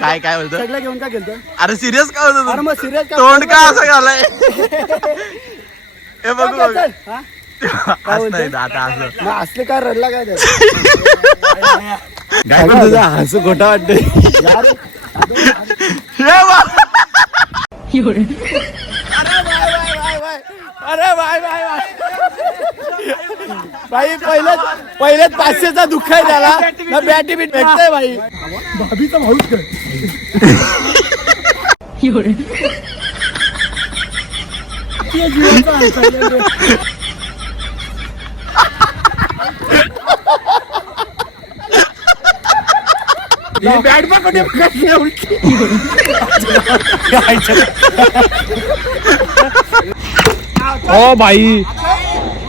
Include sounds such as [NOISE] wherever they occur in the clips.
काय काय बोलतो सगळं घेऊन काय गेलं अरे सिरियस का होत अरे मग सिरियस तोंड का असं घालाय? हे बघू. बघू असं नाही आता असं. मग असले काय रडला काय? काय पण तुझा हसू खोटा वाटतोय. यार. हे बघ. अरे बाय बाय बाय. भाई पहिलेच पहिलेच पाचशेचा दुःख आहे त्याला ना बॅटी बीट भेटतंय भाई भाभीचा भाऊच जीवाचा आहे. ही बॅट पण उलटी? ओ भाई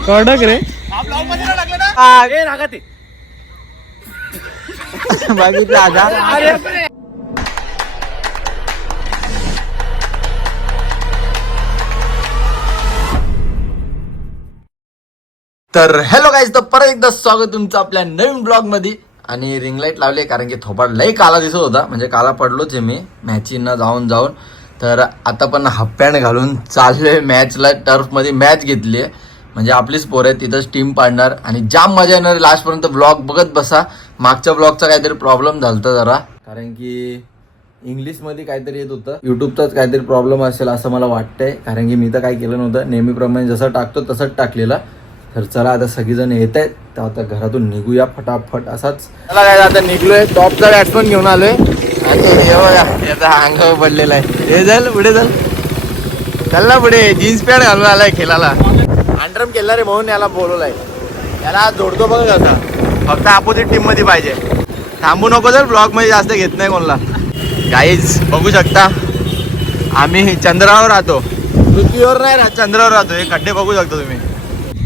कडक रे [LAUGHS] बघितलं आता. तर हॅलो गाईज तर परत एकदा स्वागत तुमचं आपल्या नवीन ब्लॉगमध्ये आणि रिंग लाइट लावले कारण की थोपाड लई काला दिसत होता. म्हणजे काला पडलोच आहे मी मॅचींना जाऊन जाऊन. तर आता पण हाफ पॅन्ट घालून चाललोय मॅचला टर्फमध्ये मॅच घेतली आहे. म्हणजे आपलीच पोरं आहे तिथंच टीम पाडणार. आणि जाम मजा येणार लास्टपर्यंत ब्लॉग बघत बसा. मागच्या ब्लॉगचा काहीतरी प्रॉब्लेम झालता जरा. कारण की इंग्लिशमध्ये काहीतरी येत होतं. युट्यूबचाच काहीतरी प्रॉब्लेम असेल असं मला वाटतंय. कारण की मी तर काय केलं नव्हतं. नेहमीप्रमाणे जसं टाकतो तसंच टाकलेलं. तर चला आता सगळीजण येत आहेत. तर आता घरातून निघूया फटाफट असाच. चला काय आता निघलोय. टॉपचा बॅट्समन घेऊन आलोय. आणि याचा अंगावर पडलेला आहे. हे झालं पुढे झालं चल ना पुढे. जीन्स पॅन्ट घालून आलाय खेळाला अंडरम केला रे म्हणून याला बोलवलाय. याला जोडतो बघ आता. फक्त अपोजिट टीममध्ये पाहिजे. थांबू नको जर ब्लॉकमध्ये जास्त घेत नाही कोणाला. काहीच बघू शकता. आम्ही चंद्रावर राहतो. पृथ्वीवर नाही राहत चंद्रावर राहतो. हे खड्डे बघू शकता तुम्ही.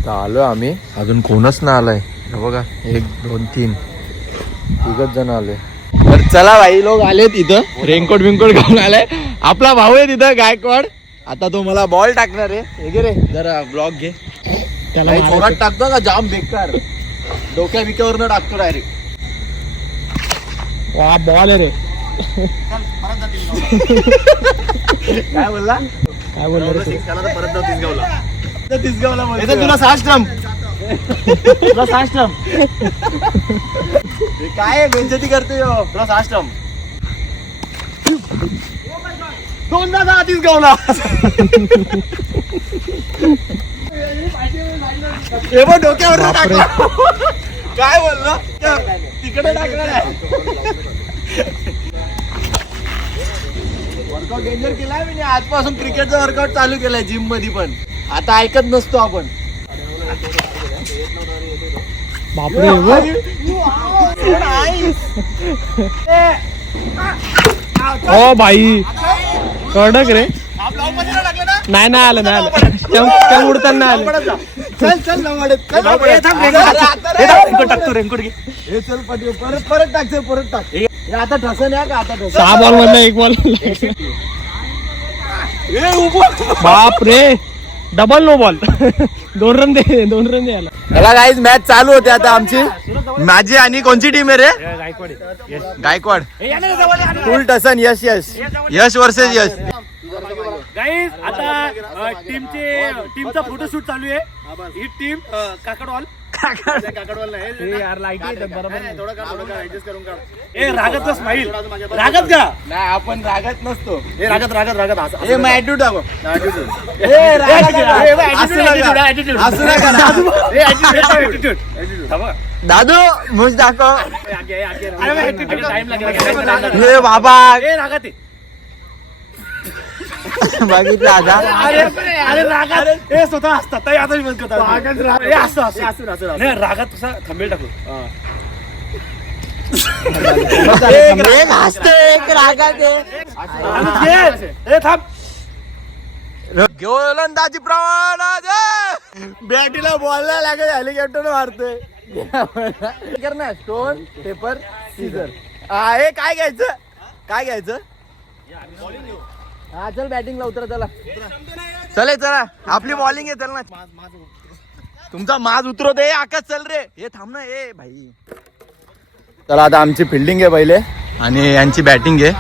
तर आलो आम्ही. अजून कोणच ना आलाय. बघा एक दोन तीन. तिघच जण आले तर चला भाई लोक आलेत तिथं रेनकोट बिनकोट घालून आलाय. आपला भाऊ आहे तिथं गायकवाड. आता तो मला बॉल टाकणार आहे. हे रे जरा ब्लॉक घे. त्याला जोरात टाकतो का? जाम बेकार. डोक्या बिक्यावरनं टाकतो डायरेक्ट वा बॉल आहे रे. [LAUGHS] काय बोलला? काय बोललो रे तू? परत जाऊ तिसगावला. तिसगावला तुला साष्टम तुला साष्टम काय बेंजती करतोय ह्यो? तुला साष्टम दोनदा जा तिसगावला. हे पण डोक्यावर टाकला. काय बोलला? तिकडे टाकणार आहे वर्कआउट डेंजर केलाय मी. आजपासून क्रिकेटचा वर्कआउट चालू केलाय जिममध्ये पण. आता ऐकत नसतो आपण. बापरे. ओ भाई. कडक रे. नाही नाही आलं नाही आलं. उडताना नाही आलं चल चल लवाडे. चल, हे थांब, रेनकोट टाक. हे थांब, रेनकोट टाकतो रेनकोट घे. हे चल पाठी परत परत टाक चल परत टाक. हे आता ठसन या का आता ठसन सहा बॉल मधला एक बॉल बाप रे. डबल नो बॉल दोन रन दे दोन रन दे याला. चला गाईज मॅच चालू होते आता आमची. माझी आणि कोणची टीम आहे रे? गायकवाड फुल टसन यश यश. यश वर्सेस यश. गाईज आता टीमचे टीमचा फोटोशूट चालू आहे. ही टीम काकडवाल. काकडवाल. नाही यार लाइट ए रागत का स्माईल रागत का? नाही आपण रागत नसतो. ए रागत रागत रागत. असं- हे मग attitude दाखव. ए, रागत का? ए, बा, असू attitude, नका. attitude, attitude. असू नका ना. [LAUGHS] ए, attitude, attitude. थांबा. दादू मुझ दाखव. आगे, आगे, अरे, बा, attitude, time लागेल. हे बाबा. ए, रागत आहे. बघितलं आता. अरे अरे रागात. ए स्वतः असतात ताई आता बंद करतो. ए, असं असं. नाही रागात कसा थंबेल टाकू. एक हसते एक रागात आहे. थांब. गोलंदाजी प्रमाण बॅटीला बॉलला लागत हेलिकॉप्टर मारतोय कर ना स्टोन पेपर सीझर हा हे काय घ्यायचं? काय घ्यायचं? हा चल बॅटिंगला उतरा चला. चले चला. आपली बॉलिंग आहे चल ना. तुमचा माज उतरवत आहे आकाश चल रे. हे थांब ना ए भाई. चला आता आमची फिल्डिंग आहे पहिले. आणि यांची बॅटिंग आहे.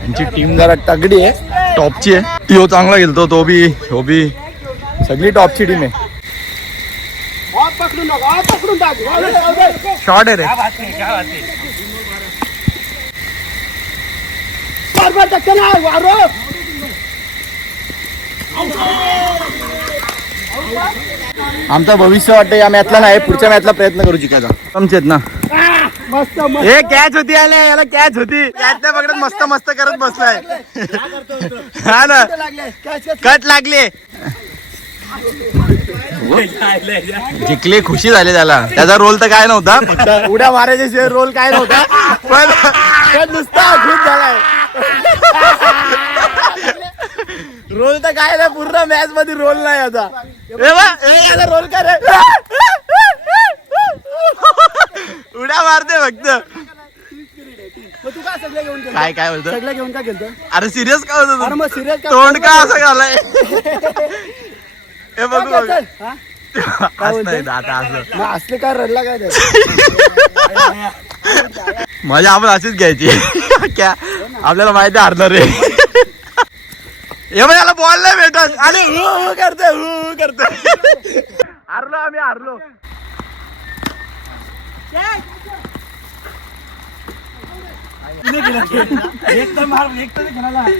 यांची टीम जरा तगडी आहे. टॉपची आहे. तो चांगला गेलतो तो बी हो बी. सगळी टॉपची टीम आहे. शॉर्ट आहे रे. आमचं भविष्य वाटतं या मॅचला नाही पुढच्या मॅचला प्रयत्न करू जिकायचा. आमचेत ना. हे कॅच होती आले याला कॅच होती. कॅच नाही पकडत मस्त मस्त करत बसलाय. हा ना. कट लागले. जिंकले खुशी झाली त्याला. त्याचा रोल तर काय नव्हता. उड्या मारायचे शिवाय रोल काय नव्हता. पण पण नुसता खुश झालाय रोल तर काय नाही पूर्ण मॅच मध्ये रोल नाही आता. याला रोल कर. उड्या मारते फक्त. काय काय बोलतो? सगळं घेऊन का गेलतो? अरे सिरियस का होतो? मग सिरियस तोंड का असं झालंय हे बघ आता असं असले काय रडला काय [LAUGHS] मजा आपण अशीच घ्यायची. [LAUGHS] क्या? आपल्याला माहिती हरणार रे हे म्हणजे याला बॉल नाही भेटत. आणि हु हु करते हु हु करते हारलो आम्ही हारलो.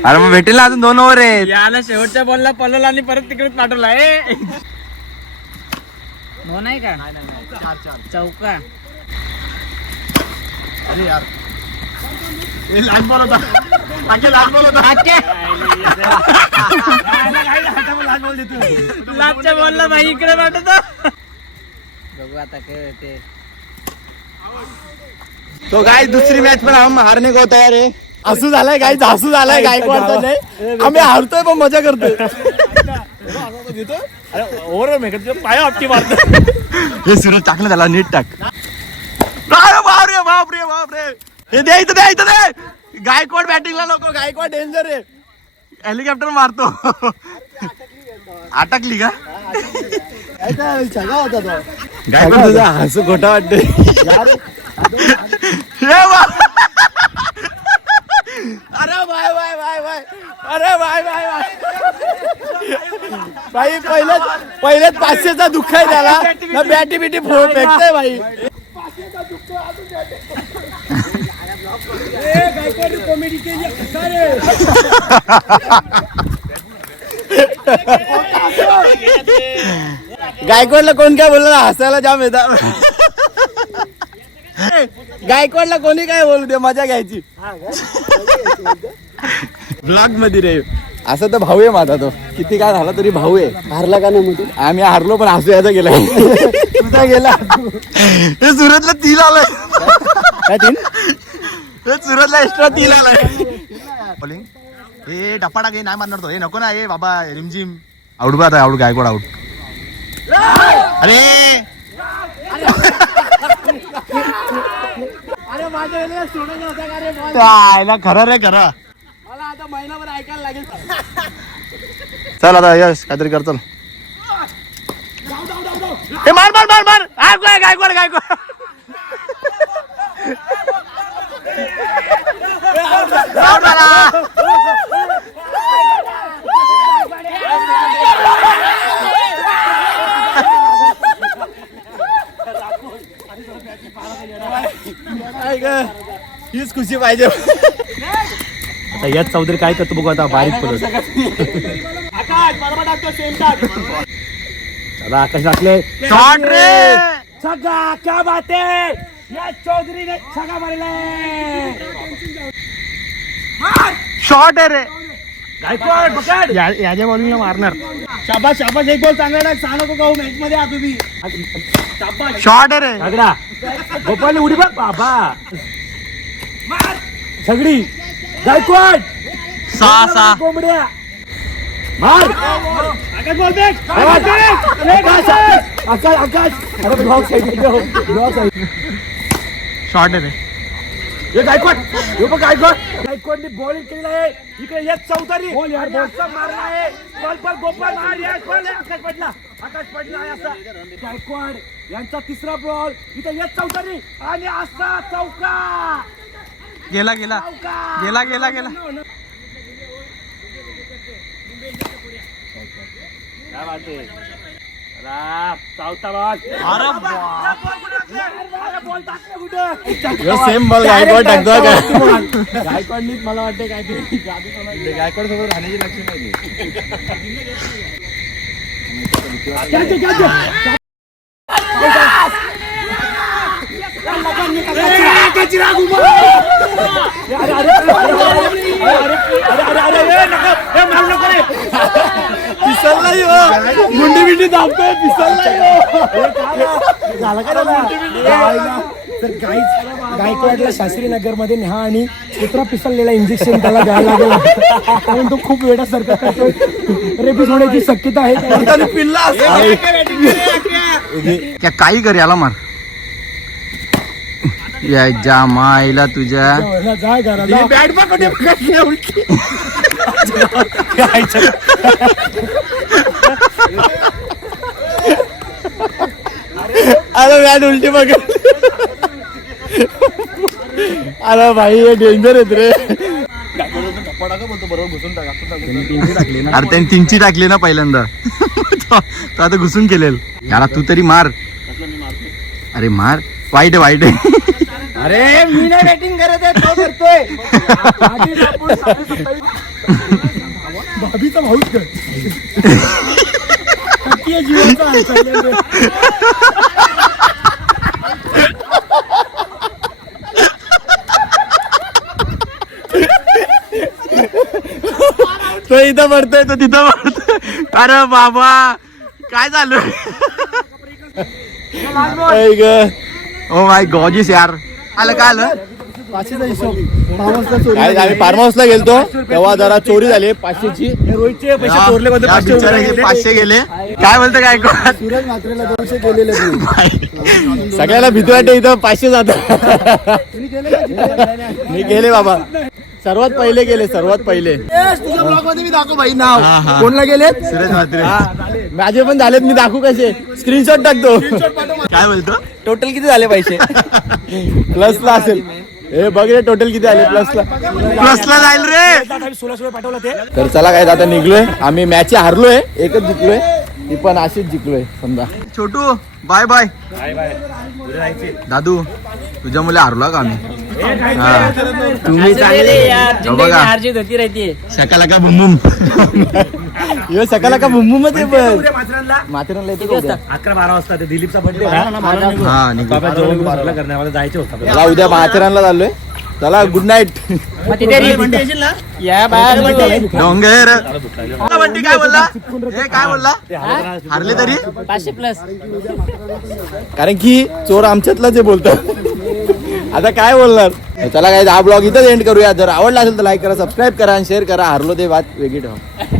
अरे मग भेटेल ना अजून दोन ओव्हर आहेत. याला शेवटच्या बॉलला पलवला आणि परत तिकडे पाठवला ए. हो नाही का चौका. बॉलला इकडे पाठवतो बघू आता काय ते तो काय दुसरी मॅच पण हम हारणे को तयार आहे. असू झालाय काय हसू झालाय गायकवाडचा नाही? आम्ही हारतोय पण मजा करतोय. [LAUGHS] पाया आपटी मारतो हे सूरज टाकलं त्याला नीट टाक. अरे बापरे बापरे बापरे हे दे इथं दे इथं दे! गायकवाड बॅटिंगला नको गायकवाड डेंजर आहे. हेलिकॉप्टर मारतो. अटकली का? गायकवाड तुझा हसू खोटा वाटते अरे बाय बाय बाय बाय अरे बाय बाय बाय भाई पहिलेच पहिलेच पाचशेचा दुःख आहे त्याला. ना बॅटी बिटी फोड फेकतोय भाई. गायकवाडला कोण काय बोललं ना हसायला जाम येतात. गायकवाडला कोणी काय बोलू दे मजा घ्यायची. ब्लॉगमध्ये रे. असं तर भाऊ आहे माझा तो. किती काय झाला तरी भाऊ आहे. हारला का नाही मध्ये आम्ही हारलो पण हसू याचा गेलाय तुझा गेला. हे सुरतला तीन आलाय. काय तीन? सुरतला एक्स्ट्रा आलाय. बॉलिंग हे डप्पा टाके नाही मारणार तो. हे नको ना हे बाबा रिमझिम. आउट बा आता आउट गायकवाड आउट अरे. आयला खरं रे खरं. मला आता महिनाभर ऐकायला लागेल. चल आता यश काहीतरी कर चल. हे मार मार मार मार. गायकवाड गायकवाड गायकवाड Out झाला. काय ग? हीच खुशी पाहिजे. आता याच चौधरी काय करतो बघू आता बारीक पडत चला आकाश टाकले शॉट रे! छक्का क्या बात है! या चौधरी ने छक्का मारला शॉट आहे रे! गायकवाड पकड. याच्या बॉलिंगला मारणार. शाबाश शाबाश एक बॉल चांगला टाक सांगू नको काहू मॅच मध्ये आ तुम्ही शाबाश शॉट आहे रे! झगडा गोपाली उडी बघ बाबा. झगडी गायकवाड सहा सहा. कोंबड्या. मार. Akash ball back Akash Akash. आकाश. अरे block side block side shot आहे रे हे गायकवाड. हे बघ गायकवाड. गायकवाडने बॉलिंग केलेलं आहे. इकडे येत असा मारला आहे. बॉल पर गोपाल आणि एक बॉल आहे. आकाश पडला. आकाश पडला आहे असा. गायकवाड यांचा तिसरा बॉल इथे येत चौतारी. आणि असा चौका. गेला गेला. गेला गेला गेला. काय सेम बॉल गायकवाड टाकतो का गायकवाडनीच मला वाटतं काहीतरी जादू गायकवाड सोबत राहण्याची लक्षण पाहिजे मुंडी बिंडी दाबतोय तर गाईच गायकवाडला शास्त्री नगरमध्ये न्या आणि कुत्रा पिसळलेला इंजेक्शन त्याला द्यायला लागेल. कारण तो खूप वेळासारखा करतोय. रेबीज होण्याची शक्यता आहे. क्या काही कर याला मार. या माईला तुझ्या. जाय घरा जा. बॅट पकडे पकडले उलटी. [LAUGHS] [LAUGHS] अरे बॅट उलटी पकड अरे भाई हे डेंजर आहेत रे. अरे त्यांनी तीनची टाकली ना पहिल्यांदा. तो तो आता घुसून केलेल याला तू तरी मार. अरे मार. वाईट आहे वाईट आहे. अरे मी नाही बॅटिंग करत आहे तो करतोय. भाभीचा भाऊच कर. [LAUGHS] जीवाचा हालचाल आहे. तो इथं पडतोय तो तिथं पडतोय. अरे बाबा काय झालं? ओ माय गॉजिस यार. आलं काय आलं? काय आम्ही फार्म हाऊसला गेलतो तेव्हा जरा चोरी झाली पाचशेची. रोहितचे पैसे चोरले होते या पाचशे रुपये. पाचशे गेले. काय बोलतो काय कोण? सूरज मात्रेला दोनशे गेलेले तू. सगळ्याला भीती वाटते इथं पाचशे जात मी गेले बाबा. सर्वात पहिले गेले सर्वात पहिले. तुझ्या ब्लॉगमध्ये मी दाखव भाई नाव. हा, हा. कोणला गेले? सुरेश म्हात्रे. माझे पण झालेत मी दाखवू कसे? स्क्रीनशॉट टाकतो. काय बोलतो? टोटल किती झाले पैसे? प्लसला असेल. हे बघ रे टोटल किती आले प्लसला प्लसला जाईल रे. आम्ही सोळा सोळा पाठवलं ते तर चला काय आता निघलोय. आम्ही मॅच हारलोय. एकच जिंकलोय. ती पण अशीच जिंकलोय समजा. छोटू बाय बाय दादू तुझ्या मुले हारलो का आम्ही. तुम्ही बघा. जीत होती रहती. सकाला का बुमबुम. यो सकाला का बुमबुममध्ये बस माथेरानला? येतो? अकरा बारा वाजता ते दिलीपचा बर्थडे हा जायचं होतं. उद्या माथेरानला चाललोय. चला गुड नाईट या बाहेर डोंगर. बंटी काय बोलला? हे काय बोलला? हारले तरी? पाचशे प्लस कारण की चोर आमच्यातलाच आहे बोलतात आता काय बोलणार? चला काय हा ब्लॉग इथंच एंड करूया. जर आवडला असेल तर लाईक करा सबस्क्राईब करा आणि शेअर करा. हरलो ते बात वेगळी ठेवा.